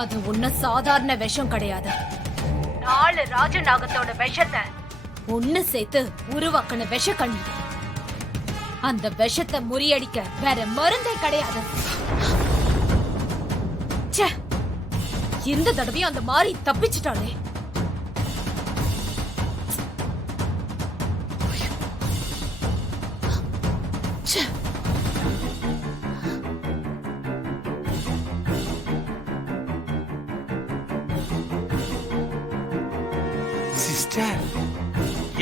அது ஒன்னும் சாதாரண விஷம் கிடையாது. 4 ராஜநாகத்தோட விஷத்தை ஒண்ணு சேர்த்து உருவாக்குன விஷக்கண்ணி. அந்த விஷத்தை முறியடிக்க வேற மருந்தே கிடையாது. ச்சே, இந்த தடவையும் அந்த மாறி தப்பிச்சிட்டாளே. ச்சே. சிஸ்டர்,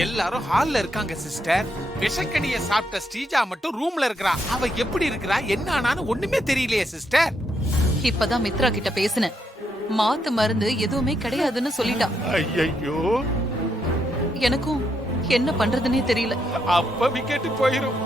எல்லாரும் ஹால்ல இருக்காங்க சிஸ்டர். விஷக்கடிய சாப்பிட்ட ஸ்ரீஜா மட்டும் ரூம்ல இருக்கறா. அவ எப்படி இருக்கறா, என்ன ஆனான்னு ஒண்ணுமே தெரியலையே சிஸ்டர். இப்பதான் மித்ரா கிட்ட பேசினேன். மாத்து மருந்து எதுவுமே கிடையாதுன்னு சொல்லிட்டா. ஐயோ, எனக்கும் என்ன பண்றதுன்னே தெரியல. அப்ப விக்கெட் போயிரும்.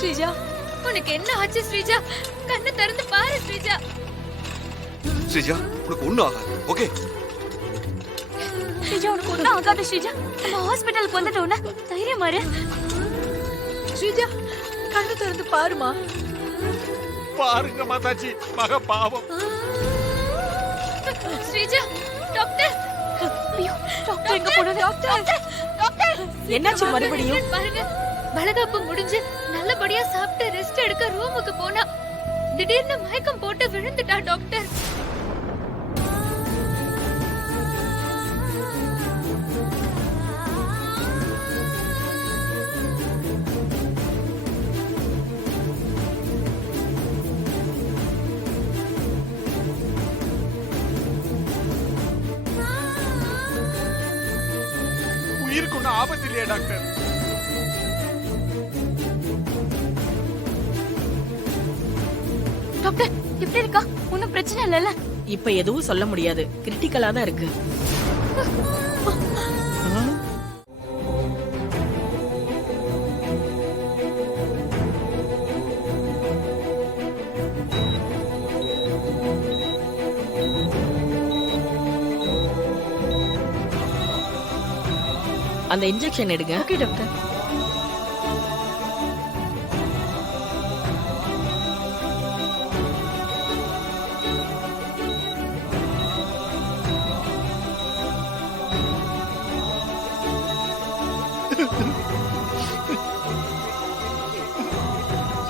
ஸ்ரீஜா, உனக்கு என்ன ஆச்சு ஸ்ரீஜா? கண்ணை திறந்து பாரு ஸ்ரீஜா. ஸ்ரீஜா, உனக்கு ஒண்ணும் ஆகாது. ஓகே ஸ்ரீஜா, உனக்கு ஒண்ணும் ஆகாது ஸ்ரீஜா. நம்ம ஹாஸ்பிடலுக்கு வந்துட்டோம்னா தைரியமா இரு. ஸ்ரீஜா, கண்ணை திறந்து பாருமா. பாருங்க மாதாஜி, மக பாவம். ஸ்ரீஜா, டாக்டர். ஐயோ, டாக்டர் எங்க போனாரு? டாக்டர், என்னாச்சு மறுபடியும்? பாருங்க, வளகாப்பு முடிஞ்சு நல்லபடியா சாப்பிட்டு ரெஸ்ட் எடுக்க ரூமுக்கு போனா திடீர்னு மயக்கம் போட்டு விழுந்துட்டா டாக்டர். உயிருக்கு ஒன்னும் ஆபத்து இல்லையா டாக்டர்? டாக்டர், எப்படி இருக்கா? ஒன்னும் பிரச்சனை இல்லைல்ல? இப்ப எதுவும் சொல்ல முடியாது, கிரிட்டிக்கலா தான் இருக்கு. அந்த இன்ஜெக்ஷன் எடுங்க. Okay doctor.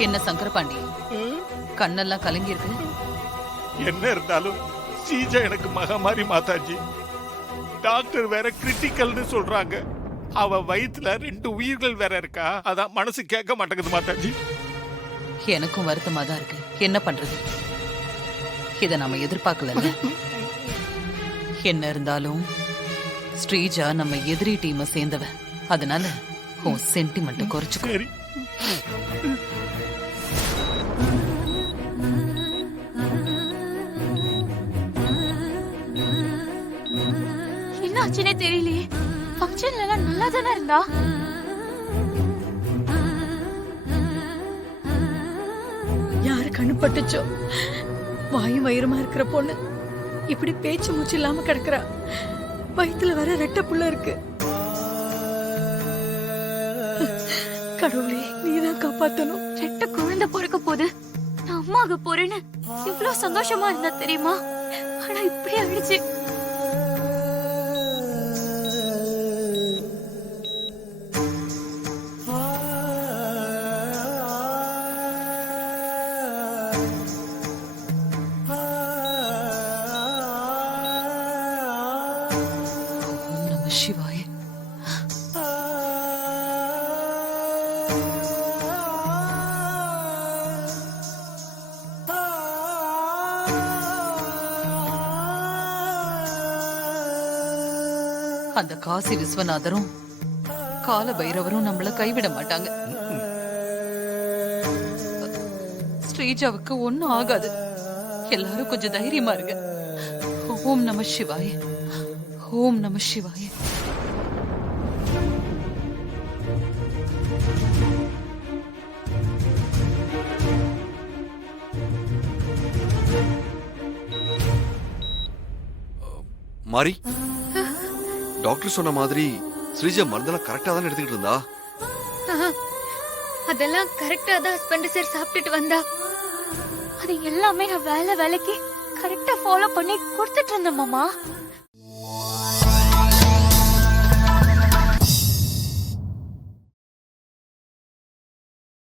என்ன சங்கரபாண்டி, கண்ணெல்லாம் கலங்கி இருக்கு. என்ன இருந்தாலும் ஸ்ரீஜா எனக்கு மக மாதிரி மாதாஜி. டாக்டர் வேற கிரிட்டிக்கல்னு சொல்றாங்க. அவ வயித்துல 2 உயிர்கள் வேற இருக்கா. அதான் மனசு கேட்க மாட்டேங்குது மாதாஜி. எனக்கும் வருத்தமா தான் இருக்கு. என்ன பண்றது? இத நாம எதிர்பார்க்கல. என்ன இருந்தாலும் ஸ்ரீஜா நம்ம எதிரி டீமை சேர்ந்தவ. அதனால உன் சென்டிமெண்ட் குறைச்சுக்கோ. என்ன ஆச்சுனே தெரியலையே. ஃபங்க்ஷன்ல எல்லாம் நல்லா தானே இருந்தா. யாரு கண்ணு பட்டுச்சோ, வாயும் வயிறுமா இருக்கிற பொண்ணு இப்படி பேச்சு மூச்சு இல்லாம கிடக்குறா. வயித்துல வர ரெட்ட புள்ள இருக்கு. கடவுளே, நீதான் காப்பாத்தணும். ரெட்ட குழந்தை பிறக்க போது நான் அம்மாக போறேன்னு இவ்வளவு சந்தோஷமா இருந்தா தெரியுமா? ஆனா இப்படி ஆயிடுச்சு. ஓம் நம சிவாய. அந்த காசி விஸ்வநாதரும் கால பைரவரும் நம்மள கைவிட மாட்டாங்க. ஸ்ரீஜாவுக்கு ஒண்ணும் ஆகாது. எல்லாரும் கொஞ்சம் தைரியமா இருங்க. ஓம் நம சிவாய. ஓம் நம சிவாய. மாரி, டாக்டர் சொன்ன மாதிரி ஸ்ரீஜா மருந்தெல்லாம் கரெக்டா தான் எடுத்துக்கிட்டு இருந்தா. அதெல்லாம் கரெக்டா தான் ஹஸ்பண்ட் சார் சாப்பிட்டுட்டு வந்தா. அது எல்லாமே நான் வேலைக்கு கரெக்டா ஃபாலோ பண்ணி கொடுத்துட்டு இருந்தேன் மாமா.